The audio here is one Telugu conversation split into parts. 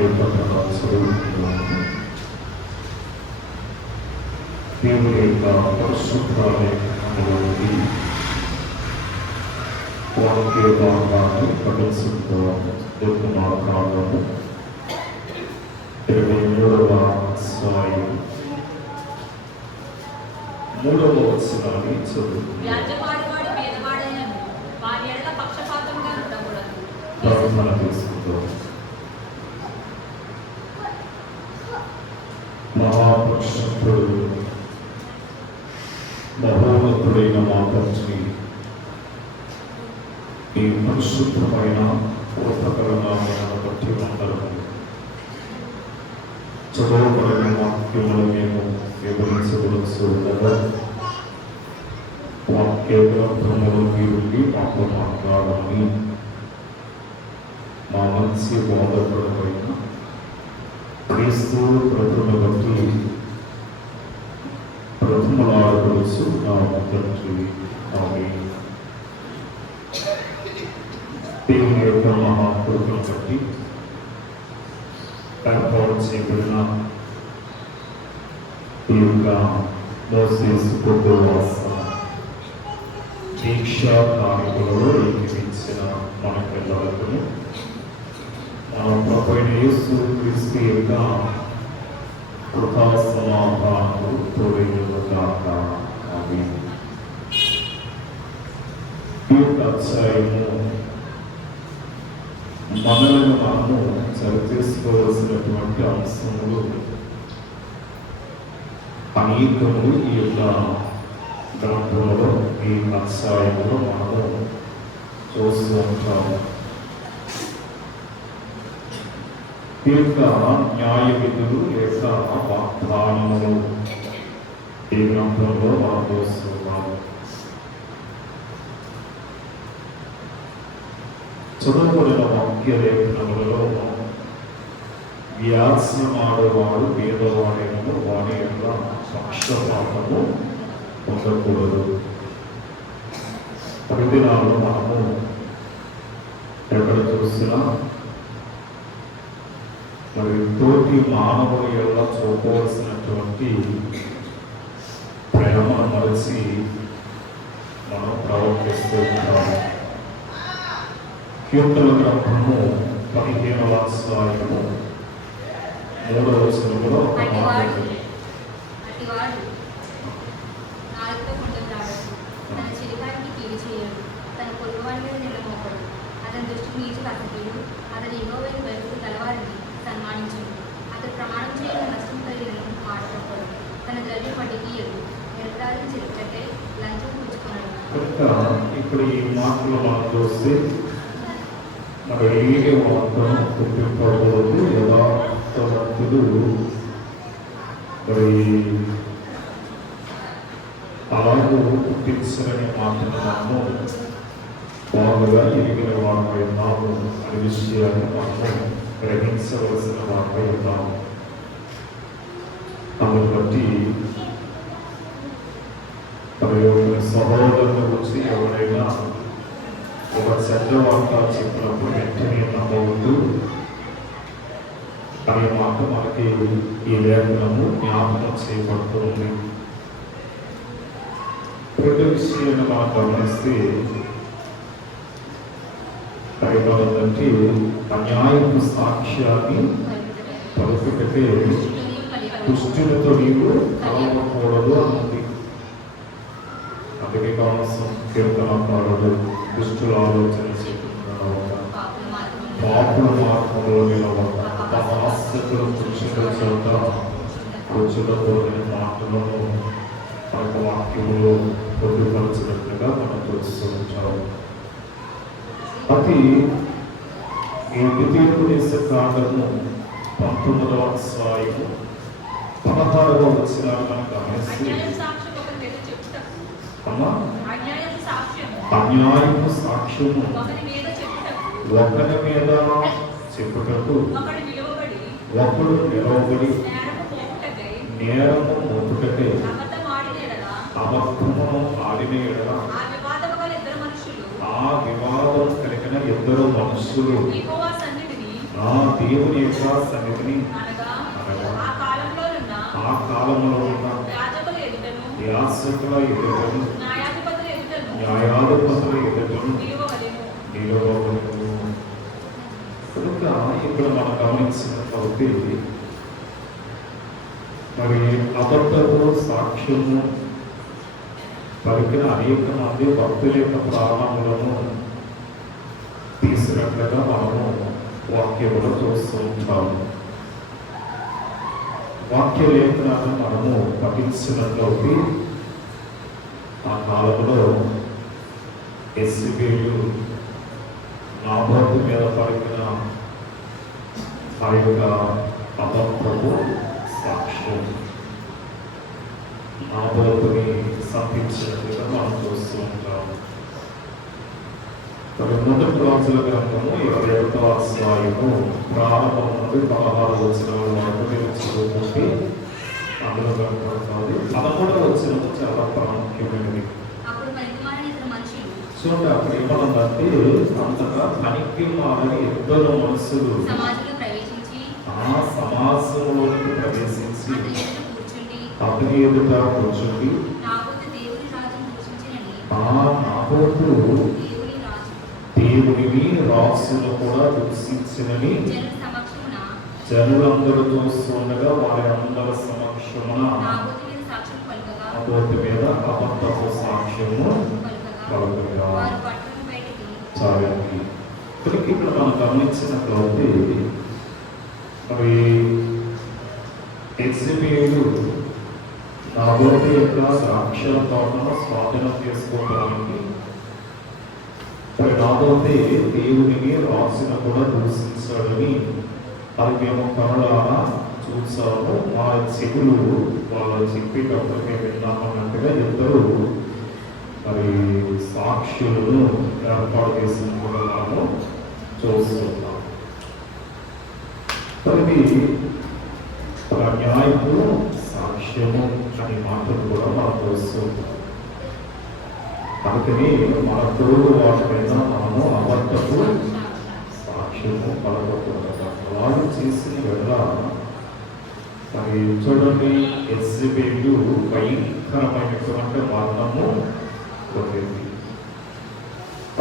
వాక్య పఠనం చదువుతున్నాము. దేవుని యొక్క పరిశుద్ధ లేఖనాలలోని వాక్య భాగాన్ని పఠించుకుంటాము. నిర్గమాకాండము 23వ అధ్యాయం 3వ వచనాన్ని చదువుతున్నాము. ప్రార్థన చేసుకుంటాం. మహాపరిశుద్ధుడు మహోన్నతుడైన మా తండ్రి, ఈ పరిశుద్ధమైన కృపకరనామమును బట్టి వందనములు. చదవబడిన వాక్యములు మేము వివరించవలసి ఉండగా వాక్య గ్రంథములు మీరు మాతో మాట్లాడాలని మా మంచి బోధకుడైన క్రీస్తు ప్రభువును బట్టి ప్రథమలాడవలసి నా తండ్రి. ఆమేన్. దేవుని యొక్క మహాకృపను బట్టి ఏర్పాటు చేయబడిన ఈ యొక్క మోసేసు ఉపవాస దీక్షా కార్యక్రమంలో ఏకీవించిన మనకెల్లరకు మన ప్రభువైన యేసు క్రీస్తు యొక్క కృపా సమాధానము తోడైనగాక. ఆమేన్. ఈ యొక్క అధ్యాయము మనలను మనము సరిచేసుకోవలసినటువంటి అంశములు అనేకములు ఈ యొక్క గ్రంథంలో, ఈ అధ్యాయంలో మనము చూస్తూ ఉంటాము. ఈ యొక్క న్యాయ విధులు లేక వాగ్దానములు ఈ గ్రంథంలో మనం చూస్తున్నాము. చదువుబడిన వాక్య లేఖనములలో వ్యాసమాడేవాడు పేదవాడేమో వాడి యొక్క పక్షపాతము పొందకూడదు. ప్రతిదినాలు మనము ఎక్కడ చూసినా మరి తోటి మానవుల యొక్క చూపవలసినటువంటి ప్రేమను మరచి మనం ప్రవర్తిస్తూ ఉంటాము. కీర్తన గ్రంథము 15వ అధ్యాయము 3వ వచనములో ఇప్పుడు ఈ మాటలు మనం చూస్తే మరి ఏ మాత్రం పుట్టింపబోదు యథార్థవంతుడు మరి అలాగూ పుట్టించని మాటలు మనము బాగుగా ఎరిగిన వాడమై ఉన్నాము అనే విషయాన్ని మనము గ్రహించవలసిన వాడమై ఉన్నాము. దాన్ని బట్టి సహోదరుల గురించి ఎవరైనా ఒక చెడ్డ వార్త చెప్పినప్పుడు వెంటనే నమ్మవద్దు అనే మాట మనకి ఈ లేఖనము జ్ఞాపకం చేయబడుతుంది. ప్రతి విషయాన్ని మనం గమనిస్తే పైబడిందంటే అన్యాయపు సాక్ష్యాన్ని పలుకుటకే దుష్టులతో నీవు కలవకూడదు అన్నది. అందుకే కావాల్సిన కీర్తనకారుడు దుష్టుల ఆలోచన చెప్తున్నాడు, పాపుల మార్గంలో నిలవక ఆసక్తుల పురుషుల చేత పురుషులతో మాటలను మనకు వాక్యములో పొందుపరచినట్లుగా మనం చూస్తూ ఉంటాము. అది ఈ ద్వితీయోపదేశ కాండము 19వ అధ్యాయము 16వ వచనాన్ని మనం గమనిస్తే అన్యాయపు సాక్ష్యము ఒకరి మీద చెప్పుటకు ఒకడు నిలవబడి నేరము మోపుటకై అబద్ధమును ఆడిన ఎడల ఆ వివాదం కలిగిన ఇద్దరు మనుషులు నా దేవుని యొక్క సన్నిధిని అనగా అనగా ఆ కాలంలో ఉన్న యాజకుల ఎదుటను న్యాయాధిపతుల ఎదుటను నిలువవలెను. కనుక ఇక్కడ మనం గమనించినట్లయితే మరి అబద్ధము సాక్ష్యము పలికిన అనేక మంది భక్తుల యొక్క ప్రాణములను తీసినట్లుగా మనము వాక్యంలో చూస్తూ ఉంటాము. వాక్య లేఖనాలను మనము పఠించినట్లయితే ఆ కాలంలో యెజెబెలు నాబోతు మీద పలికిన ఆ యొక్క అబద్ధపు సాక్ష్యం నాబోతుని సంపించినట్లుగా మనం చూస్తూ ఉంటాము. మొదటి రాజుల గ్రంథము 21వ అధ్యాయము ప్రారంభం నుండి 16వ వచనం వరకు మీరు చదువుకుంటే అందులో కనపడుతుంది. 13వ వచనము చాలా ప్రాముఖ్యమైనది. చూడండి, అక్కడ ఏమన్నదంటే అంతగా పనికి మారని ఇద్దరు మనుషులు ఆ సమాజంలోకి ప్రవేశించి అతని ఎదుట కూర్చుండి ఆ నాబోతు దేవుడిని రాసును కూడా దూషించినని జనులందరూ చూస్తుండగా వారి అందరి సమక్షమున నాబోతు మీద అబద్ధపు సాక్ష్యము పలుకగా చాలండి. కనుక ఇక్కడ మనం గమనించినట్లయితే మరి యెజెబెలు నాబోతు యొక్క ద్రాక్షల తోటను స్వాధీనం చేసుకోవడానికి నాబోతే దేవునిని రాసును కూడా దూషించాడని అది మేము కనులారా చూసాము. మా చెవులు వాళ్ళు చెప్పేటప్పుడు మేము విన్నామన్నట్టుగా ఇద్దరు మరి సాక్షులను ఏర్పాటు చేసిన కూడా మనము చూస్తున్నాం. ఇది న్యాయము సాక్ష్యము అనే మాటలు కూడా మనం చూస్తున్నాం. అందుకని మన పొరుగు వాటి మీద మనము అబద్ధపు సాక్ష్యము పలకకూడదు. వాళ్ళు చేసిన వల్ల మరి చూడండి, యెజెబెలు భయంకరమైనటువంటి మరణము పొందింది.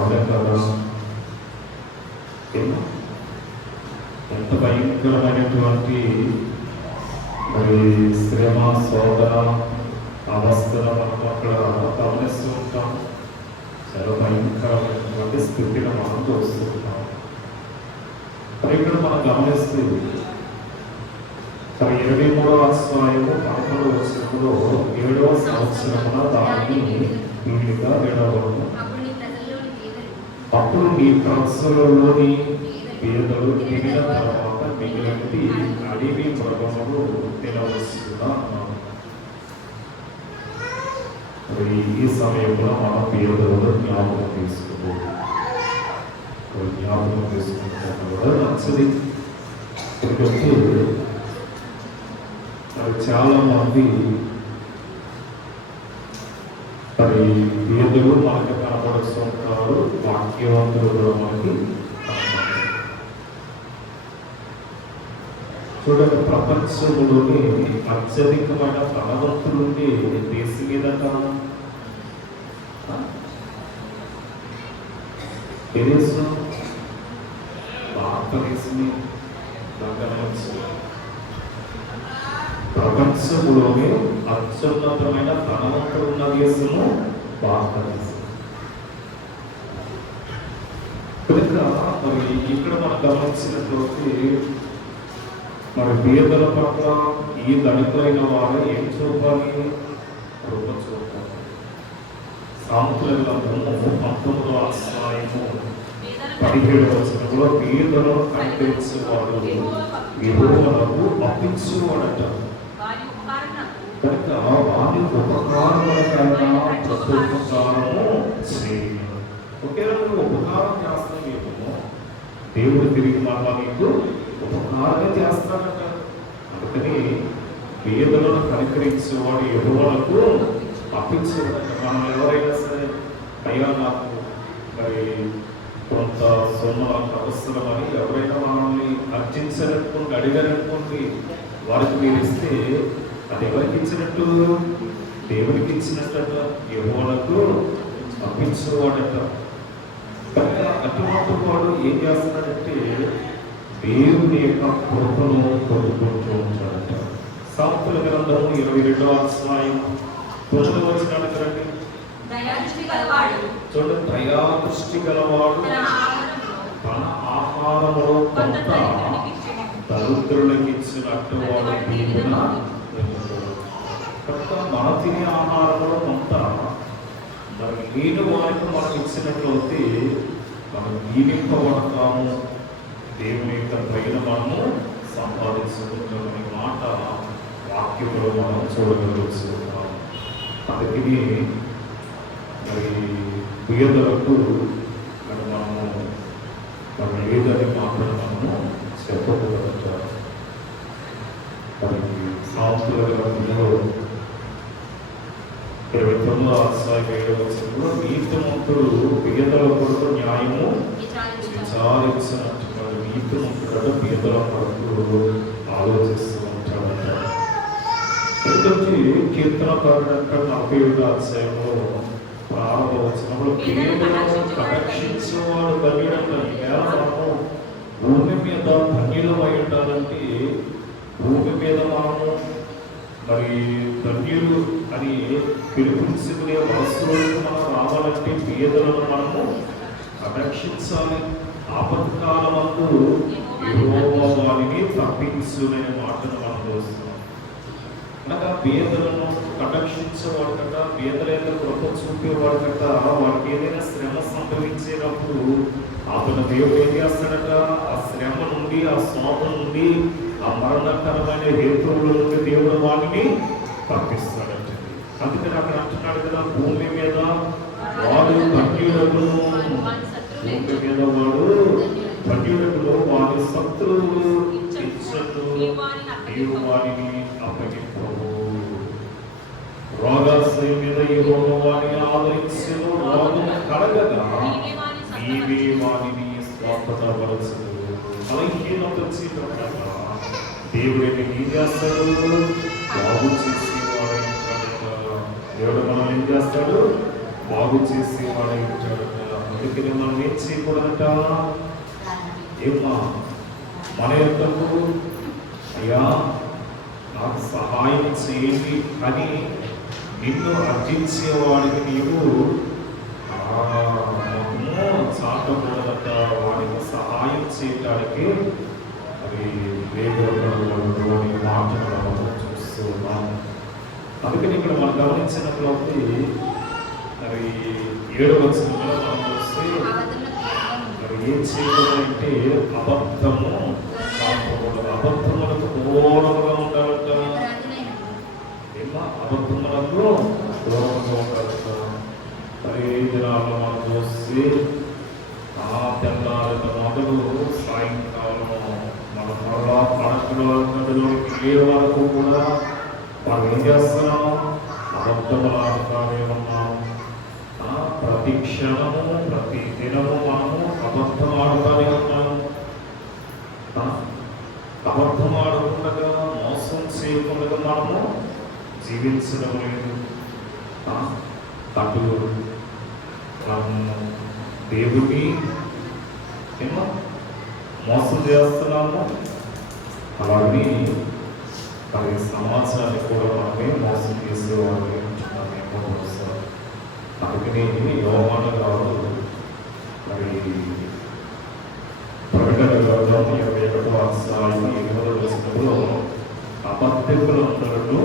అదే కదా, ఎంత భయంకరమైనటువంటి మరి శ్రమ శోధన అవస్థను మనం అక్కడ గమనిస్తూ ఉంటాం. చాలా భయంకరమైనటువంటి స్థితిని మనం చూస్తూ ఉంటాం. మరి ఇక్కడ మనం గమనిస్తే 23వ అధ్యాయము 11వ వచనంలో 7వ సంవత్సరమున దాన్ని వీలుగా విడవను. అప్పుడు నీ ప్రజలలోని పేదలు తిరిగిన తర్వాత మిగిలినది అడవి మృగములు తినవలసిందా అన్నాను. ఈ సమయంలో మనం పేదలను జ్ఞాపకం తీసుకుంటాం. జ్ఞాపకం తీసుకుంటాం కూడా నచ్చది. ఎందుకంటే చాలా మంది మరి పేదలు మనకి కనపడుతూ ఉంటారు, వాక్యవంతులు కూడా మనకి చూడండి. ప్రపంచంలోని అత్యధికమైన ధనవంతులుండి దేశం మీద కాదు దేశం భారతదేశమే. ప్రపంచంలోనే అత్యున్నతమైన ధనవంతులు ఉన్న దేశము భారతదేశం. కనుక మరి ఇక్కడ మనం గమనించినట్లయితే మరి పేదల పట్ల ఈ దళితులైన వారు ఏం చూపాలి? కృప చూపాలి. సామెతల గ్రంథము 19వ అధ్యాయము 17వ వచనంలో పేదలను కనికరించేవాడు యెహోవాకు అప్పించేవాడట. కనుక వారి ఉపకారములకైనా ప్రత్యుపకారము చేయను. ఒకేలా నువ్వు ఉపకారం చేస్తావేమో దేవుడు తిరిగి మళ్ళా నీకు ఉపకారంగా చేస్తాడట. అందుకని పేదలను కనికరించేవాడు యెహోవాకు అప్పించేవాడట. మనం ఎవరైనా సరే అయ్యా నాకు మరి కొంత సొమ్ము నాకు అవసరమని ఎవరైనా మనల్ని అర్జించారనుకోండి, అడిగారనుకోండి, వారికి మీరు ఇస్తే అది ఎవరికి ఇచ్చినట్టు? దేవునికి ఇచ్చినట్టట. యెహోవాకు అర్పించేవాడట. కనుక అటువంటి వాడు ఏం చేస్తున్నాడంటే దేవుని యొక్క కృపను కోరుకుంటూ ఉంటాడట. సామెతల గ్రంథము 22వ అధ్యాయం 9వ వచనానికి రండి. దయాదృష్టి గలవాడు చూడండి, దయాదృష్టి గలవాడు తన ఆహారములో కొంత దరిద్రులకు ఇచ్చినట్టు వాడు దీవెన పొందుతాడు. కనుక మన తినే ఆహారంలో కొంత మరి లేని వారికి మనం ఇచ్చినట్లయితే మనం దీవింపబడతాము, దేవుని యొక్క పైన మనము సంపాదించుకుంటామనే మాట వాక్యంలో మనం చూడగలుగుతున్నాం. అందుకని మరి పేదలకు మరి మనం లేదని మాత్రం మనము చెప్పకూడదు. మరి సామెతల గ్రంథంలో 29వ అధ్యాయం 7వ వచనంలో నీతిమంతుడు పేదల కొరకు న్యాయము విచారించినట్టున్నాడు. నీతిమంతుడు పేదల కొరకు ఆలోచిస్తూ ఉంటాడట. ఎందుకంటే కీర్తనకారుడు అంటాడు 41వ అధ్యాయంలో ప్రారంభ వచనంలో పేదలను కటాక్షించేవాడు ధన్యుడంట. ఈవేళ మనము భూమి మీద ధన్యులమై ఉండాలంటే భూమి మీద మనము మరి ధన్యులు అని పిలుపునిచ్చుకునే వయసులోకి మనం రావాలంటే పేదలను మనము రక్షించాలి. ఆపత్కాలమందు యెహోవా వారిని తప్పించునే మాటను మనం చూస్తున్నాం. అనగా పేదలను కటాక్షించేవాడు కట, పేదలైన కృప చూపేవాడు కట. వారికి ఏదైనా శ్రమ సంభవించేటప్పుడు అతను దేవుడు ఏం చేస్తాడట? ఆ శ్రమ నుండి, ఆ శోభ నుండి, ఆ మరణకరమైన హేతువుల నుండి దేవుడు వారిని తప్పిస్తాడంటే. అందుకని అక్కడ అంటున్నాడు కదా, భూమి మీద వాడు ధన్యులను, భూమి మీద వాడు ధన్యులను, వారి శత్రువులు ఇచ్చట్లు నీవు వారిని అప్పగింపవు. రోగాశ్రయం మీద ఈ రోగం వారిని ఆదరించను, రోగం కలగగా నీవే వారిని స్వాపదపరచు. బలహీనత వచ్చేటప్పుడు దేవుడు ఏం చేస్తాడు? బాగు చేసేవాడు ఉంటాడట. దేవుడు మనం ఏం చేస్తాడు? బాగు చేసేవాడు ఉంటాడట. అందుకని మనం ఏం చేయకూడదట? ఏమా మన యొక్కకు అయ్యా నాకు సహాయం చేయండి అని నిన్ను అర్జించేవాడికి నీవు చాటకూడదట. వాడికి సహాయం చేయటానికి అది వేగంలోని మాటలు మనం చూస్తూ ఉన్నాం. అందుకని ఇక్కడ మనం గమనించినట్లయితే మరి 7వ వచనంలో మనం చూస్తే మరి ఏం చేయకూడదంటే అబద్ధము మాట్లాడకూడదు. అబద్ధములకు దూరంగా ఉండాలంట. ఏమా అబద్ధములకు దూరంగా ఉండాలంట. మరి ఈ దినాల్లో మనం చూస్తే తెల్లారిన మొదలు సాయంకాలం మన మరలా పడకలోకి వెళ్ళే వరకు కూడా మనం ఏం చేస్తున్నాం? అబద్ధములాడుతానే ఉన్నాం. ప్రతి క్షణము, ప్రతి దినము మనము అబద్ధం ఆడుతానే ఉన్నాం. అబద్ధం ఆడకుండా, మోసం చేయకుండా మనము జీవించడం లేదు. అటు మనము దేవుని ఏమో మోసం చేస్తున్నాము, అలాగే మరి సమాజాన్ని కూడా మనమే మోసం చేసేవాళ్ళని ఉంటున్నామేమో సార్. అందుకని యోహాను గారు మరి ప్రకటన గ్రంథం 21వ అధ్యాయం 8వ వచనంలో అబద్ధికులందరూ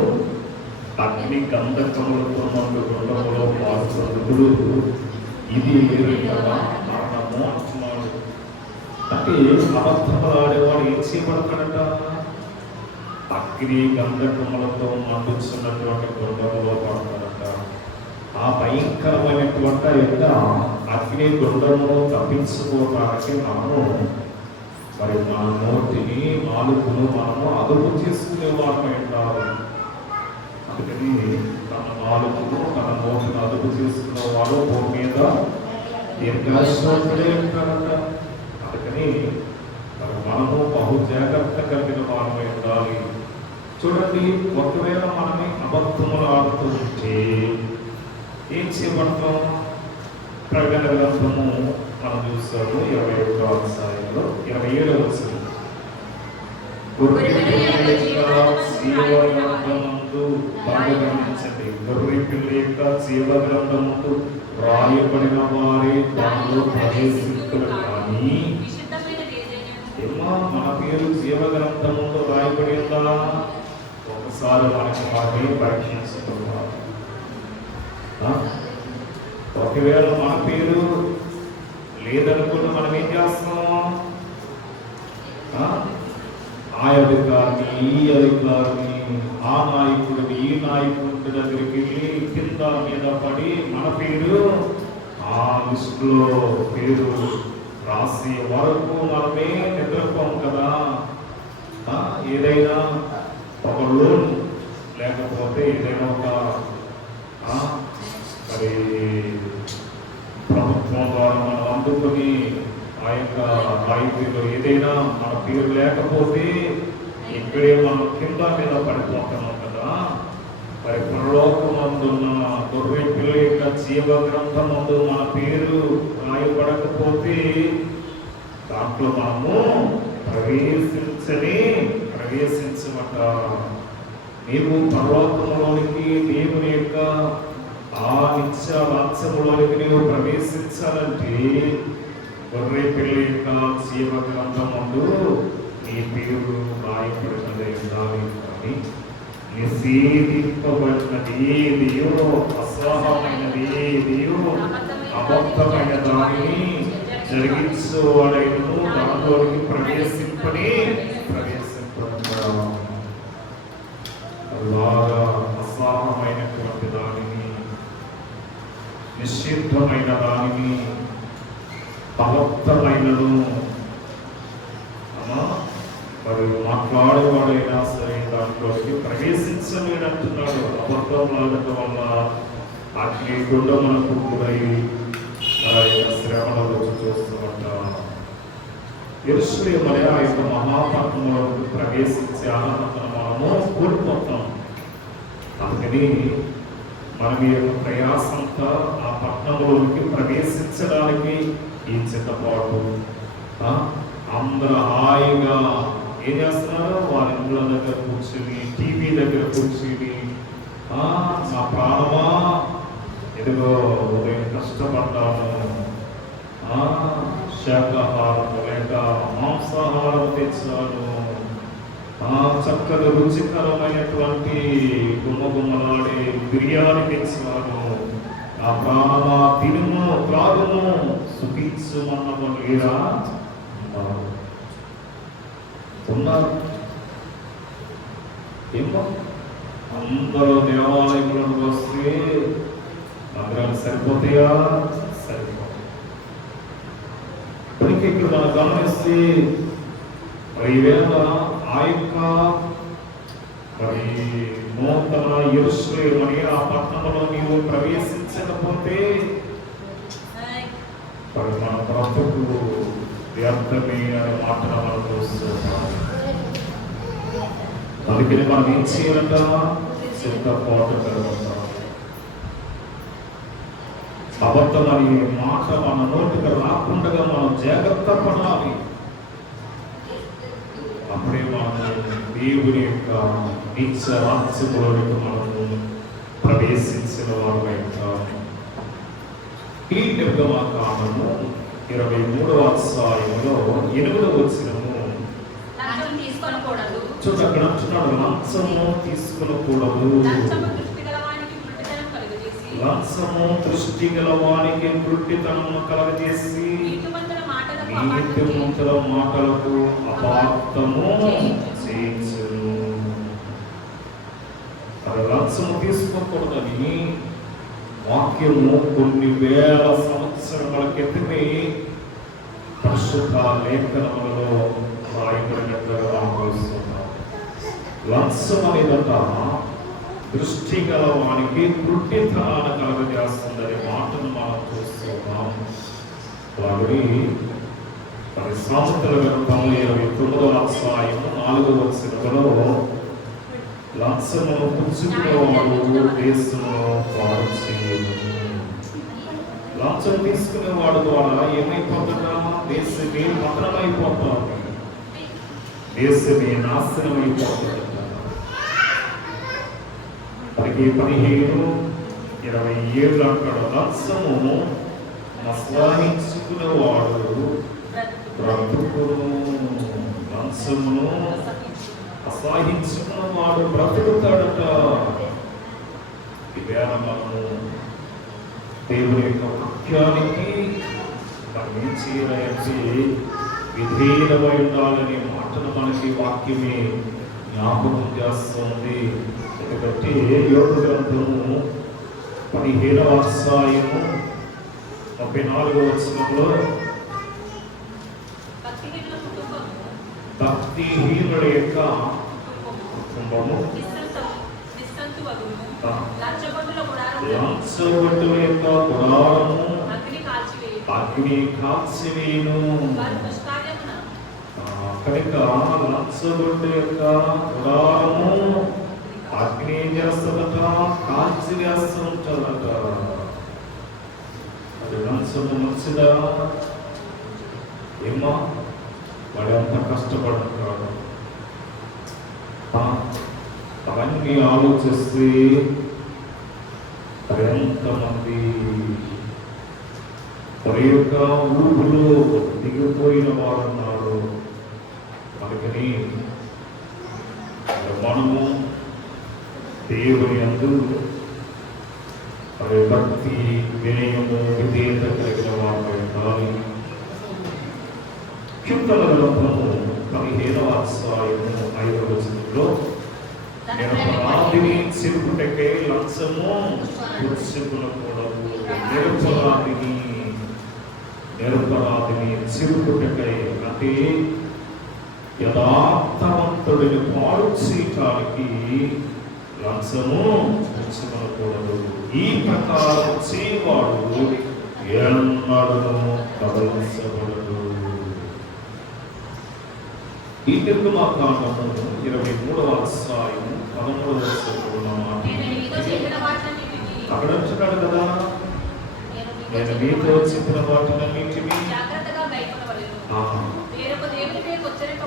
అగ్ని గంధకములతో మన గుండములో పాల్గొన్నప్పుడు ఇది కదా మరణము అంటున్నాడు. అంటే అబద్ధములు ఆడేవాడు ఏం చేయబడతాడట? అగ్ని గంధకములతో మండుచున్నటువంటి గుండములో పడతాడట. ఆ భయంకరమైనటువంటి యొక్క అగ్ని గుండమును తప్పించుకోవడానికి మనము మరి మన నోటిని, నాలుకను మనము అదుపు చేసుకునే వారమై ఉండాలి. అందుకని తన నాలుకను, తన నోటిని అదుపు చేసుకున్న వాడు భూమి మీద దీర్ఘాయుష్మంతుడే ఉంటారంట. అందుకని మరి మనము బహు జాగ్రత్త కలిగిన వారమై ఉండాలి. చూడండి, ఒకవేళ మనమే అబద్ధములు ఆడుతూ ఉంటే ఏం చేయబడతాం? ప్రకటన గ్రంథము మనం చూస్తాము 21వ అధ్యాయంలో 27వ వచనం. గొర్రె పిల్ల యొక్క జీవగ్రంథమందు రాయబడిన వారే దానిలో ప్రవేశించుదురు. కానీ ఏమో మన పేరు జీవగ్రంథమందు రాయబడి ఉందా? ఒకసారి మనకి మనమే పరీక్షించుకుందాం. ఒకవేళ మన పేరు లేదనుకుంటే మనం ఏం చేస్తాం? ఆ అధికారిని, ఈ అధికారిని, ఆ నాయకుడిని, ఈ నాయకుడి దగ్గరికి వెళ్ళి కింద మీద పడి మన పేరు ఆ లిస్టులో పేరు రాసే వరకు మనమే నిద్రపోం కదా. ఏదైనా ఒక లోన్ లేకపోతే ఏదైనా ఒక మరి ప్రభుత్వం ద్వారా మనం అందుకొని ఆ యొక్క రాయితీలో ఏదైనా మన పేరు లేకపోతే ఇక్కడే మనం కింద మీద పడిపోతున్నాం కదా. మరి పరలోకమందున్న గొర్రె పిల్ల యొక్క జీవ గ్రంథమందు మన పేరు రాయబడకపోతే దాంట్లో మనము ప్రవేశించమట. నీవు పరలోకంలోనికి దేవుని యొక్క ఆ నిత్య రాజ్యములోనికి నీవు ప్రవేశించాలంటే గొర్రె పిల్ల యొక్క జీవ గ్రంథమందు నీ పేరు రాయబడినదే ఉండాలి. కానీ నిషేధింపబడినది ఏదియో, అసహమైనది ఏదియో, అబద్ధమైన దానిని జరిగించువాడైనను దానిలోనికి ప్రవేశింపబడతాడు. అలాగా అసహమైనటువంటి దానిని, నిషిద్ధమైన దానిని, అబద్ధమైనను మరి మాట్లాడేవాడైనా సరే దాంట్లోకి ప్రవేశించలేడంటున్నాడు. అబద్ధం ఆడటం వల్ల అగ్ని గుండములకు గురై శ్రమల రోజు చూస్తున్నట్ట. యెరూషలేము అనే ఆ యొక్క మహాపట్నంలోకి ప్రవేశించే ఆనందం మనము కోల్పోతాం. అందుకని మనం ఈ యొక్క ప్రయాసంతా ఆ పట్టణంలోకి ప్రవేశించడానికి ఈ చిత్తపాటు. అందరూ హాయిగా ఏం చేస్తున్నారు? వారి ఇంట్లో దగ్గర కూర్చుని, టీవీ దగ్గర కూర్చుని, నా ప్రాణమా ఎదుగో ఉదయం కష్టపడ్డాను, శాకాహారం లేక మాంసాహారం తెచ్చాను, చక్కగా రుచికరమైనటువంటి గుమ్మగుమ్మలాడే బిర్యానీ తెచ్చాను, ఆ ప్రాణమా తినుము త్రాగుము సుఖించుమన్నము లేరా ఉన్నారు. ఏమో అందరూ దేవాలయంలోకి వస్తే నగరాలు సరిపోతాయా? సరిపోతాయి. ఇప్పటికీ ఇక్కడ మనం గమనిస్తే ఈవేళ ఆ యొక్క మరి నూతన యెరూషలేము అనే ఆ పట్టణంలో నీవు ప్రవేశించకపోతే మరి మన బ్రతుకు వ్యర్థమే అనే మాటను మనం చూస్తున్నాం. అందుకని మనం ఏం చేయాలంట? సిద్ధపాటు కలుగుతాం. అబద్ధం అనే మాట మన నోటికి రాకుండా మనం జాగ్రత్త పడాలి. అప్పుడే మనం దేవుని యొక్క నిత్య రాజ్యములోనికి మనము ప్రవేశించిన వారు అవుతాం. ఈ నిర్గమకాండము 23వ అధ్యాయంలో 8వ వచనము చూడ అక్కడ అంటున్నాడు, లంచము తీసుకొనకూడదు. లంచము దృష్టి గల వానికి గుడ్డితనము కలగజేసి నీతిమంతుల మాటలకు అపార్థము చేయించును. అది లంచము తీసుకోకూడదని వాక్యము కొన్ని వేల సంవత్సరముల క్రితమే పరిశుద్ధ లేఖనములలో రాయబడినట్లుగా మనం చూస్తున్నాం. లంచం అనేదంట దృష్టి గల వానికి గుడ్డితనాన్ని కలగజేస్తుందనే మాటను మనం చూస్తున్నాం. అలాగే మరి సామెతల గ్రంథము 29వ అధ్యాయము 4వ వచనములో లంచమును పుచ్చుకునేవాడు దేశమును పాడు చేయను. లంచం తీసుకునేవాడు ద్వారా ఏమైపోతుందా? దేశమే పతనమైపోతుంది, దేశమే నాశనం అయిపోతుంది. మనకి 15-27 అక్కడ లంచము అసహించుకునేవాడు బ్రతుకును. లంచమును అసహించుకున్నవాడు బ్రతుకుతాడట. ఇవేళ మనము దేవుని యొక్క వాక్యానికి మనం ఏం చేయాలంటే విధేయులమై ఉండాలనే మాటను మనకి వాక్యమే జ్ఞాపకం చేస్తుంది. ఎందుకంటే యోగ గ్రంథము 17వ అధ్యాయము 34వ వచనంలో భక్తిహీనుల యొక్క కుటుంబము లంచగొట్టుల యొక్క గుడారము అగ్ని కాల్చివేయును. కనుక లంచగొట్టు యొక్క గుడారము అగ్ని చేస్తుందట, కాల్చి వేస్తుంటారట. అది లంచము మంచిదా? ఏమో వాడు ఎంత కష్టపడుతున్నాడు. అవన్నీ ఆలోచిస్తే ఎంతమంది వారి యొక్క ఊపిలో దిగిపోయిన వారు ఉన్నారు. అందుకని మనము దేవుని యందు భక్తి, వినయము, విధేయత కలిగిన వారు ఉండాలి. కీర్తనల గ్రంథము 15వ అధ్యాయము 5వ వచనంలో నిరపరాధిని చెరుపుటకై లంచము పుచ్చుకొనకూడదు. నిరపరాధిని చెరుపుటకై అంటే యథార్థవంతుడిని పాడు చేయటానికి లంచము పుచ్చుకొనకూడదు. ఈ ప్రకారం చేయవాడు ఎన్నడూ కదలించబడదు. ఈ నిర్గమాకాండము 23వ అధ్యాయము 13వ వచనంలో మాట అక్కడ అంటున్నాడు కదా, నేను మీతో చెప్పిన వాటినన్నింటినీ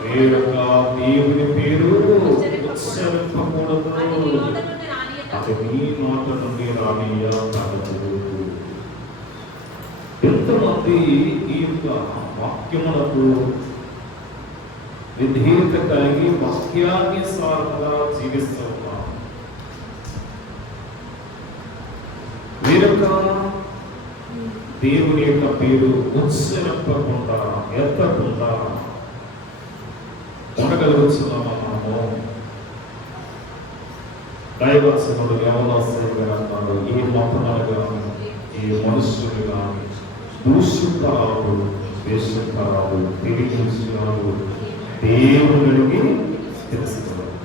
వేరొక దేవుని పేరు ఉచ్చరింపకూడదు, అది నీ నోట నుండి రానియకూడదు. ఎంతమంది ఈ యొక్క వాక్యములకు విధేయత కలిగి వాక్యాన్ని సారంగా జీవిస్తూ ఉన్నాం. వేరొక దేవుని యొక్క పేరు ఉచ్చరింపకుండా, ఎత్తకుండా ఉండగలుగుతున్నామా మనము? దైవత్సముడు యవనస్తుడు గారు అన్నారు, ఈ మతనాలు కానీ ఈ మనుషులు కానీ దూషింపరాదు, ద్వేషింపరాదు, తిరిగి దేవుడికి తెలుసుకోవాలి.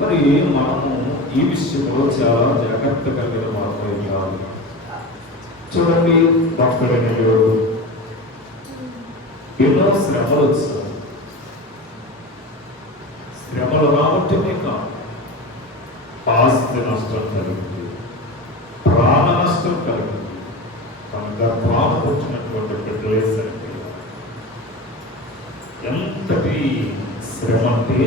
మరి మనము ఈ విషయంలో చాలా జాగ్రత్త కలిగిన మాత్రమే కాదు. చూడండి, భక్తుడైనడు ఎన్నో శ్రమలు వచ్చాయి. శ్రమలు రావటమే కాదు, ఆస్తి నష్టం కలిగింది, ప్రాణ నష్టం కలిగింది. కనుక ప్రాణం వచ్చినటువంటి బిడ్డలేసరికి ఎంతటి శ్రమ అంటే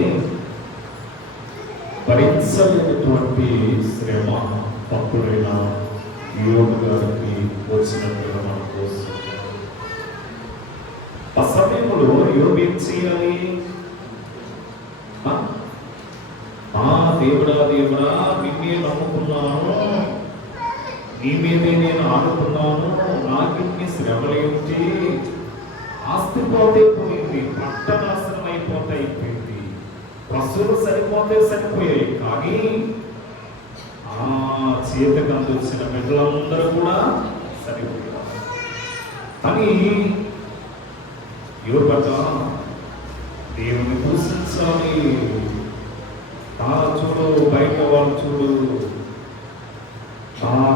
భరించలేనటువంటి శ్రమ భక్తుడైన యోగు గారికి వచ్చినట్టుగా మన కోసం. ఆ సమయంలో యోగు ఏం చేయాలి? దేవుడా దేవుడా, నిన్నే నమ్ముకున్నాను, నీ మీదే నేను ఆడుకున్నాను, నాకిన్ని శ్రమలేంటి? ఆస్తి పోతే పోయింది, పంట నాశనం అయిపోతే అయిపోయింది, పశువులు సరిపోతే సరిపోయాయి, కానీ ఆ చేతికి అందొచ్చిన బిడ్డలందరూ కూడా సరిపోయారు. కానీ యువత దేవుని దూషించాలి. చూడు, బయట వాళ్ళు చూడు,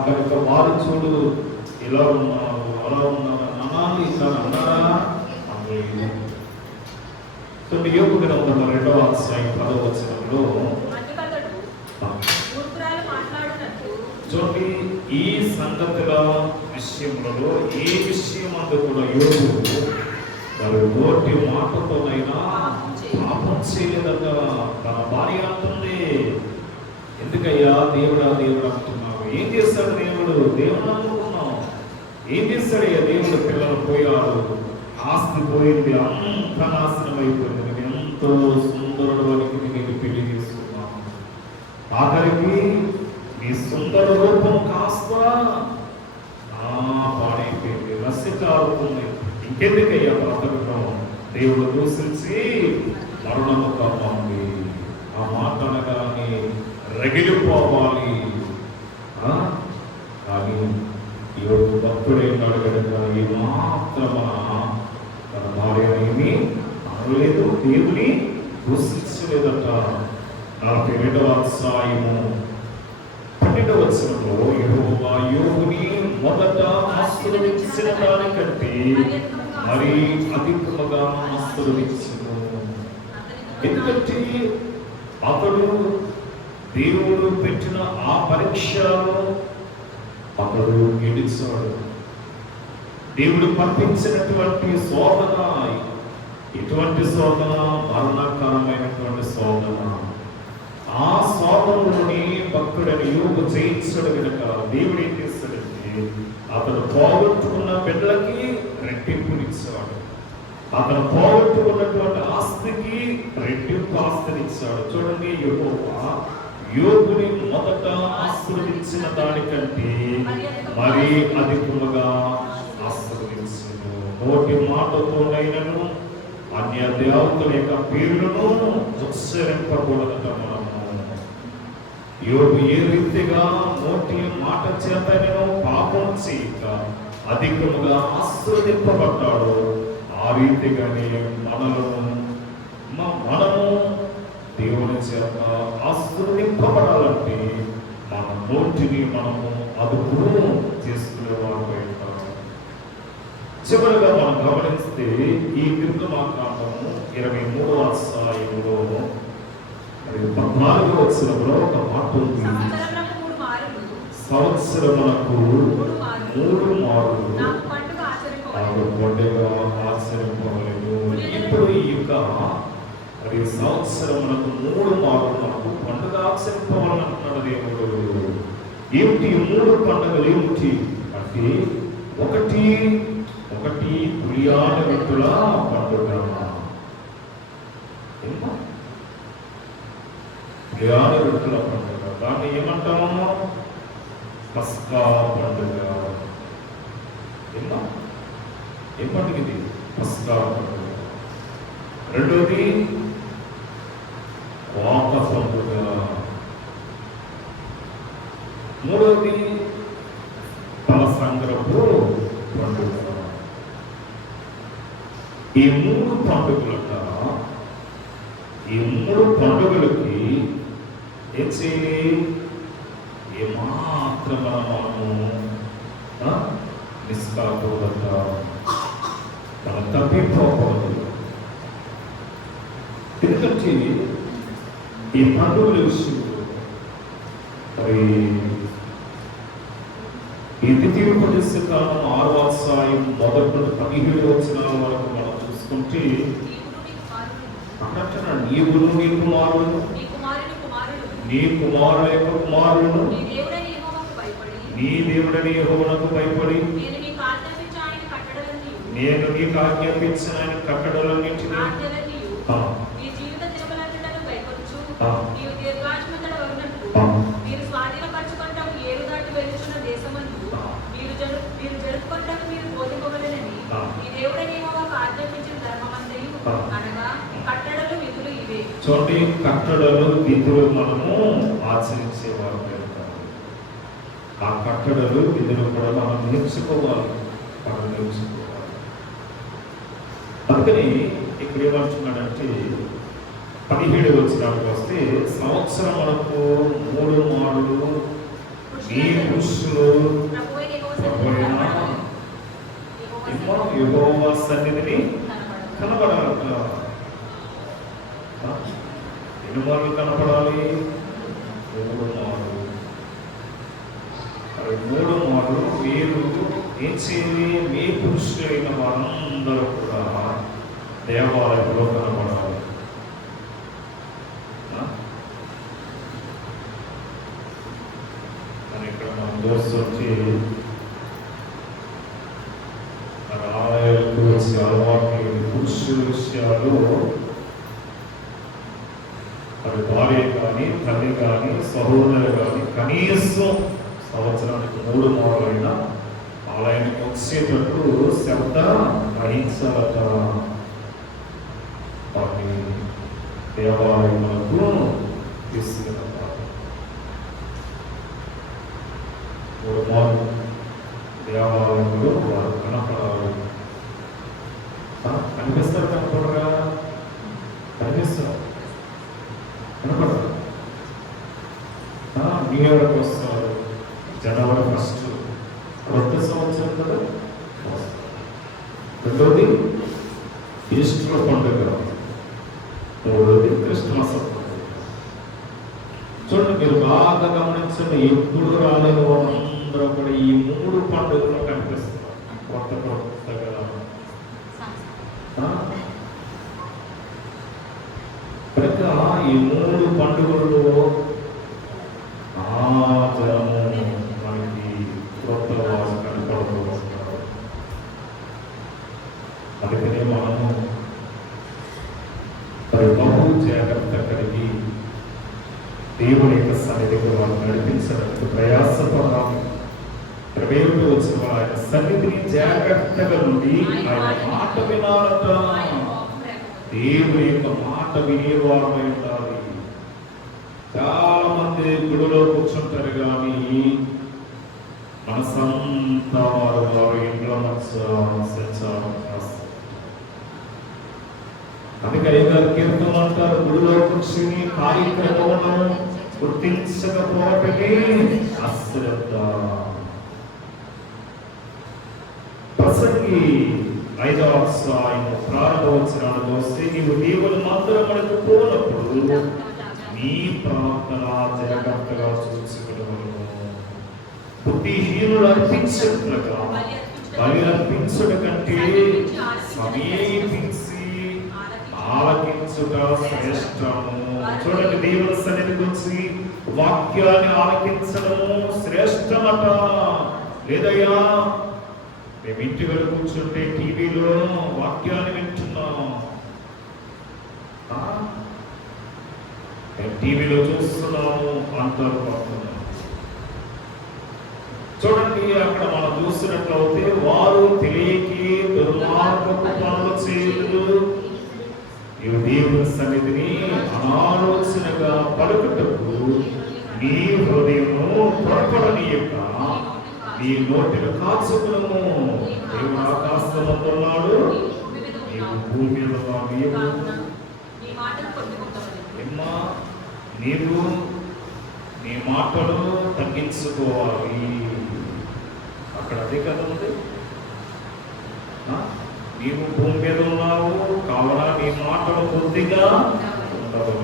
కనుక వారు చూడు ఇలా ఉన్నారు, ఎవరో ఉన్నారా అనాలి ఇలా అన్నారా అనలేదు. కొన్ని యోగు గ్రంథం 2వ అధ్యాయం 10వ వచనంలో చూడండి, ఈ సంగతుల విషయంలో ఏ విషయం అందు కూడా యోగు మరి నోటి మాటతోనైనా పాపం చేయలేదట. తన భార్య అంటుంది, ఎందుకయ్యా దేవుడా దేవుడు అంటున్నావు? ఏం చేస్తాడు దేవుడు? దేవుడు అనుకున్నాం. ఏం చేస్తాడయ్యా దేవుడు? పిల్లలు పోయాడు, ఆస్తి పోయింది, అంత నాశనం అయిపోయింది. నేను ఎంతో సుందరుడు అని నేను పెళ్లి చేసుకున్నాను. ఆఖరికి నీ సుందర రూపం కాస్త పాడైపోయింది, రస్సి కారుతుంది. ఇంకెందుకయ్యా బ్రతకడం? దేవుడు దూషించి మరణము కావాలి. ఆ మాట అనగానే రగిలిపోవాలి. కానీ ఈరోజు భక్తుడైనాడు కనుక ఈ మాత్రమా తన భార్య ఏమి అనలేదు, దేవుని దూషించలేదట. 42వ అధ్యాయము 12వ వచనంలో యెహోవా యోగుని మొదట ఆశీర్వదించిన దానికంటే మరి అధికముగా ఆశీర్వదించును. ఎందుకంటే అతడు దేవుడు పెట్టిన ఆ పరీక్షలో అతడు గెలిచాడు. దేవుడు పంపించినటువంటి శోధన, ఇటువంటి శోధన మరణకరమైనటువంటి శోధన. ఆ శోధనలోని భక్తుడని యోగు జయించడు కనుక దేవుడు ఏం చేస్తాడంటే అతను పోగొట్టుకున్న బిడ్డలకి రెట్టింపునిచ్చాడు. అతను పోగొట్టుకున్నటువంటి ఆస్తికి రెట్టింపు ఆస్తినిచ్చాడు. చూడండి, యెహోవా యోగుని మొదట ఆశీర్వదించిన దానికంటే మరి అధికముగా ఆశీర్వదించును. నోటి మాటతోనైనను అన్య దేవతల యొక్క పేరును ఉచ్చరింపకూడదట. మనము యోగు ఏ రీతిగా నోటి మాట చేతనో పాపం చేయక అధికముగా ఆశీర్వదింపబడ్డాడో ఆ రీతిగానే మనము దేవుని చేత ఆశీర్వదింపబడాలంటే మన నోటిని మనము అదుపును చేసుకునేవాడు. చివరిగా మనం గమనిస్తే ఈ నిర్గమాకాండము 23వ అధ్యాయంలో 14వ వచనంలో ఒక మాట ఉంది. సంవత్సరమునకు 3 మారులు పండుగ ఆచరింపవలెను. ఇప్పుడు ఈ యొక్క సంవత్సరమునకు 3 మారులు మనకు పండుగ ఆచరింపవాలని అంటున్నాడు దేవుడు. ఏమిటి 3 పండుగలు? ఏమిటి అంటే ఒకటి పులియాని రొట్టెల పండుగ. పులియాని రొట్టెల పండుగ, దాన్ని ఏమంటాము? పస్కా పండుగ. ఏం పండుగ ఇది? పస్కా పండుగ. రెండోది వాక పండుగ. మూడోది తల సంగ్రహపు పండుగ. ఈ 3 పండుగలట. ఈ 3 పండుగలకి ఏం చేయాలి? ఏమాత్రం మనము మిస్ కాకూడదట, మనం తప్పిపోకూడదు. ఎందుకంటే ఈ పండుగల విషయంలో మరి ఈ ద్వితీయోపదేశ కాలం 6వ అధ్యాయం 1 నుండి 17 వచనాల వరకు మనం చూసుకుంటే అక్కడ నీవును నీ కుమారులను నీ కుమారుల యొక్క కుమారులను నీ దేవుడని యెహోవాకు భయపడి నేను నీకు ఆజ్ఞాపించిన ఆయన కట్టడలన్నింటినీ చూడండి, కట్టడలు విధులు మనము ఆచరించేవారు. ఆ కట్టడలు విధులు కూడా మనం నేర్చుకోవాలి. అందుకని ఇక్కడ ఏమంటున్నాడంటే 17 వచనానికి వస్తే సంవత్సరం మనకు 3 మారులు నీ పురుషులు యెహోవా సన్నిధిని కనబడాలట. ఎన్ని మార్లు కనపడాలి? 3 మార్లు. మరి 3 మార్లు మీరు ఏం చేయాలి? మీ పురుషులైన వారందరూ కూడా దేవాలయంలో కనబడాలి. అని ఇక్కడ మనం చూస్తుంటే ఆలయాలకు వచ్చే అలవాటు పురుషుల విషయాలు మరి భార్య కానీ తల్లి కానీ సహోదరు కానీ కనీసం సంవత్సరానికి 3 మార్లైనా ఆలయానికి వచ్చేటట్టు శ్రద్ధ వహించాలట. వారిని దేవాలయములకు తీసుకెళ్తారు. 3 మార్లు దేవాలయంలో వారు కనపడాలి. కనిపిస్తారు, కనపడరా? కనిపిస్తారు, కనపడరు. న్యూ ఇయర్కి వస్తారు, జనవరి 1 కొత్త సంవత్సరం కదా. రెండోది ఈస్టర్ పండుగ, మూడోది క్రిస్మస్ పండుగ. చూడండి, మీరు బాగా గమనించండి, ఎప్పుడు రాలేని వాళ్ళందరూ కూడా ఈ 3 పండుగలు కనిపిస్తారు. కొత్తగా కనుక ఈ 3 పండుగల్లో జనము మనకి క్రొత్త వాసు కనపడుతూ వస్తారు. అందుకనే మనము బహు జాగ్రత్త కలిగి దేవుని యొక్క సన్నిధికి వారు నడిపించడానికి ప్రయాసపడాలి. ప్రవేశ వచ్చిన వారి సన్నిధిని జాగ్రత్తగా నుండి ఆయన మాట వినాలట. దేవుని యొక్క మాట వినేవారమై ఉండాలి. చాలా మంది గుడిలో కూర్చుంటారు కానీ మనసంతా వారు ఇంట్లో సంచారం చేస్తారు. అందుకే అయ్యగారు కీర్తనలు అంటారు, గుడిలో కూర్చుని కార్యక్రమం గుర్తించకపోవటమే అశ్రద్ధ. ప్రసంగి 5వ అధ్యాయం ప్రారంభవచనాలు వస్తే, నీవు దేవుని మందిరమునకు పోనప్పుడు నీ ప్రార్థన జాగ్రత్తగా చూసుకోవడము. బుద్ధిహీనులు అర్పించుటగా బలి అర్పించుట కంటే సమీపించి ఆలకించుట శ్రేష్టము. చూడండి, దేవుని సన్నిధికి వచ్చి వాక్యాన్ని ఆలకించడము శ్రేష్టమట. లేదయ్యా, మేము ఇంటి వెళ్ళి కూర్చుంటే టీవీలో వాక్యాన్ని వింటున్నాం, టీవీలో చూస్తున్నాము అంటారు. చూడండి, అక్కడ మనం చూసినట్లయితే వారు తెలియకి దుర్మార్గపు పనులు చేయదు. నీవు దేవుని సన్నిధిని అనాలోచనగా పలుకుటకు నీ హృదయము పొరపడనీయక నీ నోటిని కాచుకును. దేవుడు ఆకాశంలో ఉన్నాడు, నీవు భూమి మీద నీవు నీ మాటలు తగ్గించుకోవాలి. అక్కడ అదే కదా ఉంది. నీవు భూమి మీద ఉన్నావు కావున నీ మాటలు కొద్దిగా ఉండవు.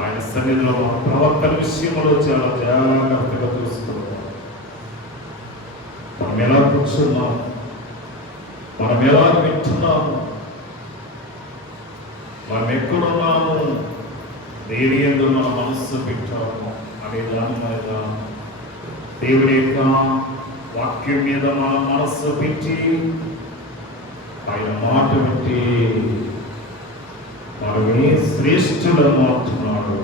ఆయన సన్నిధిలో ప్రవర్తన విషయంలో చాలా జాగ్రత్తగా చూసుకోవాలి. మనం ఎలా కూర్చున్నాం, మనం ఎలా వింటున్నాము, మనం ఎక్కడున్నాము, దేని యందు మన మనస్సు పెట్టాము అనే దాని మీద, దేవుని యొక్క వాక్యం మీద మన మనస్సు పెట్టి ఆయన మాట పెట్టి మనమే శ్రేష్ఠులను అంటున్నాడు.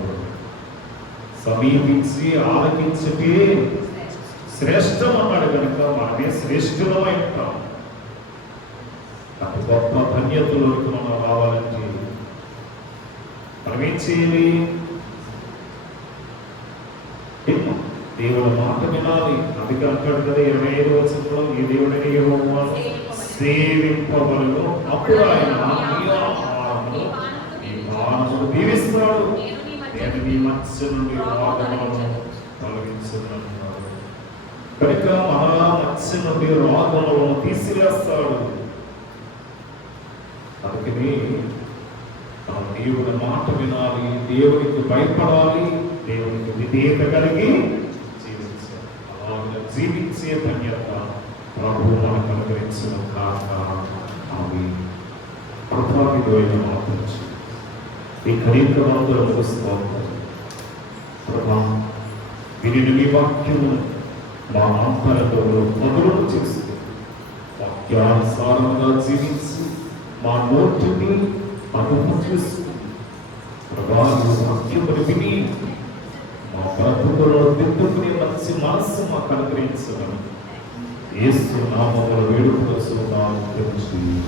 సమీపించి ఆలకించటే శ్రేష్టం అన్నాడు కనుక మనమే శ్రేష్ఠులమై ఉంటాం. అతి గొప్ప ధన్యతలోకి మనం రావాలంటే మనం ఏం చేయాలి? దేవుడు మాట వినాలి. అందుకే అంటాడు కదా 25వ వచనంలో, ఈ దేవుడిని యెహోవా సేవింపవలెను, అప్పుడు ఆయన నీ ఆహారమును నీ పానమును దీవిస్తాడు, నేను నీ మధ్య నుండి వాదనలను తొలగించున్నాడు. కనుక మరలా మత్స్య నుండి రోగములను తీసివేస్తాడు. అందుకని మనం దేవుని మాట వినాలి, దేవునికి భయపడాలి, దేవునికి విధేయత కలిగి జీవించాలి. అలాగే జీవించే ధన్యత ప్రభువు మనకు అనుగ్రహించిన కాక. ఆమేన్. కృపావిధమైన మాట్లాడి ఈ కార్యక్రమంలో ముగిస్తూ ప్రభా, విని మీ వాక్యము మా అంతరంగంలో మొదలు చేసి వాక్యానుసారంగా జీవించి మా నోటిని అనుభవం చేసుకుని ప్రభా వాక్యమును విని మా బ్రతుకులో దిద్దుకునే మంచి మనస్సు మాకు అనుగ్రహించగలను. యేసు నామములో వేడుకొనుచున్నాము తండ్రి.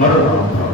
మరణాంతరం